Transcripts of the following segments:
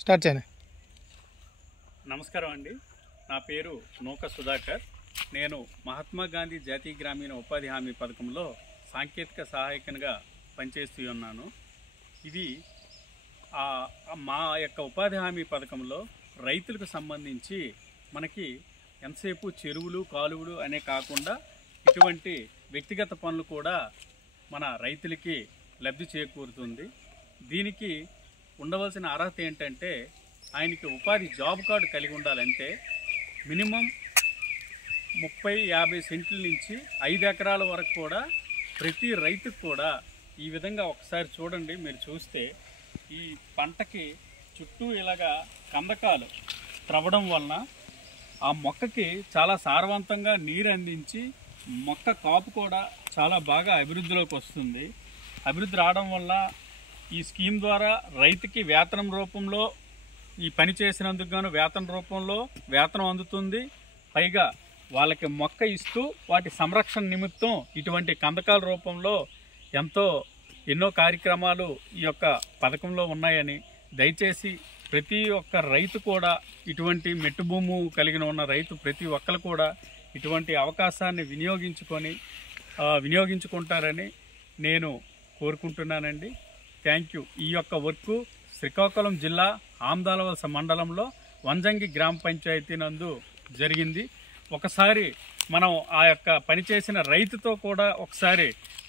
Start చేయండి. నమస్కారం అండి. నా పేరు నూక సుధాకర్. నేను మహాత్మా గాంధీ జాతీయ గ్రామీణ ఉపాధి హామీ పథకంలో సాంకేతిక సహాయకునిగా పనిచేస్తూ ఉన్నాను. ఇది మా యొక్క ఉపాధి హామీ పథకంలో రైతులకు సంబంధించి మనకి ఎంతసేపు చెరువులు కాలువలు అనే కాకుండా ఇటువంటి వ్యక్తిగత పనులు కూడా మన రైతులకి లబ్ధి చేకూరుతుంది. దీనికి ఉండవలసిన అర్హత ఏంటంటే ఆయనకి ఉపాధి జాబ్ కార్డు కలిగి ఉండాలంటే మినిమం 30-50 సెంట్ల నుంచి 5 ఎకరాల వరకు కూడా ప్రతి రైతుకు కూడా ఈ విధంగా ఒకసారి చూడండి. మీరు చూస్తే ఈ పంటకి చుట్టూ ఇలాగా కందకాలు త్రవ్వడం వలన ఆ మొక్కకి చాలా సారవంతంగా నీరు అందించి మొక్క కాపు కూడా చాలా బాగా అభివృద్ధిలోకి వస్తుంది. అభివృద్ధి రావడం వల్ల ఈ స్కీమ్ ద్వారా రైతుకి వేతనం రూపంలో ఈ పని చేసినందుకు గాను వేతన రూపంలో వేతనం అందుతుంది. పైగా వాళ్ళకి మొక్క ఇస్తూ వాటి సంరక్షణ నిమిత్తం ఇటువంటి కందకాల రూపంలో ఎన్నో కార్యక్రమాలు ఈ యొక్క పథకంలో ఉన్నాయని దయచేసి ప్రతి ఒక్క రైతు కూడా ఇటువంటి మెట్టు భూము కలిగిన ఉన్న రైతు ప్రతి ఒక్కరు కూడా ఇటువంటి అవకాశాన్ని వినియోగించుకుంటారని నేను కోరుకుంటున్నానండి. Thank you. ఈ యొక్క వర్క్ శ్రీకాకుళం జిల్లా ఆమ్దాలవలస మండలంలో వంజంగి గ్రామ పంచాయతీ నందు జరిగింది. ఒకసారి మనం ఆ యొక్క పనిచేసిన రైతుతో కూడా ఒకసారి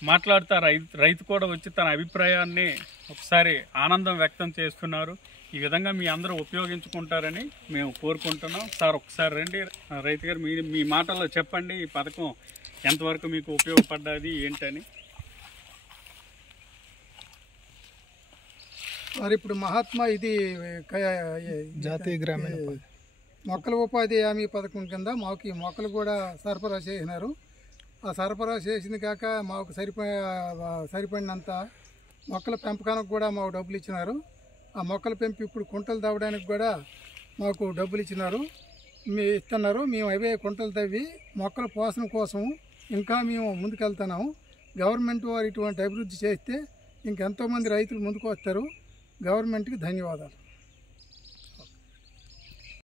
మాట్లాడుతూ రైతు కూడా వచ్చి తన అభిప్రాయాన్ని ఒకసారి ఆనందం వ్యక్తం చేస్తున్నారు. ఈ విధంగా మీ అందరూ ఉపయోగించుకుంటారని మేము కోరుకుంటున్నాం. సార్ ఒకసారి రండి. రైతు గారు మీ మాటల్లో చెప్పండి, ఈ పథకం ఎంతవరకు మీకు ఉపయోగపడ్డది ఏంటని. మరి ఇప్పుడు మహాత్మా ఇది జాతీయ గ్రామీణ మొక్కల ఉపాధి హామీ పథకం కింద మాకు ఈ మొక్కలు కూడా సరఫరా చేసినారు. ఆ సరఫరా చేసింది కాక మాకు సరిపడినంత మొక్కల పెంపకానికి కూడా మాకు డబ్బులు ఇచ్చినారు. ఆ మొక్కల పెంపు ఇప్పుడు కుంటలు తవ్వడానికి కూడా మాకు డబ్బులు ఇస్తున్నారు. మేము అవే కుంటలు తవ్వి మొక్కల పోషణ కోసం ఇంకా మేము ముందుకెళ్తున్నాము. గవర్నమెంట్ వారు ఇటువంటి అభివృద్ధి చేస్తే ఇంకెంతోమంది రైతులు ముందుకు వస్తారు. గవర్నమెంట్కి ధన్యవాదాలు.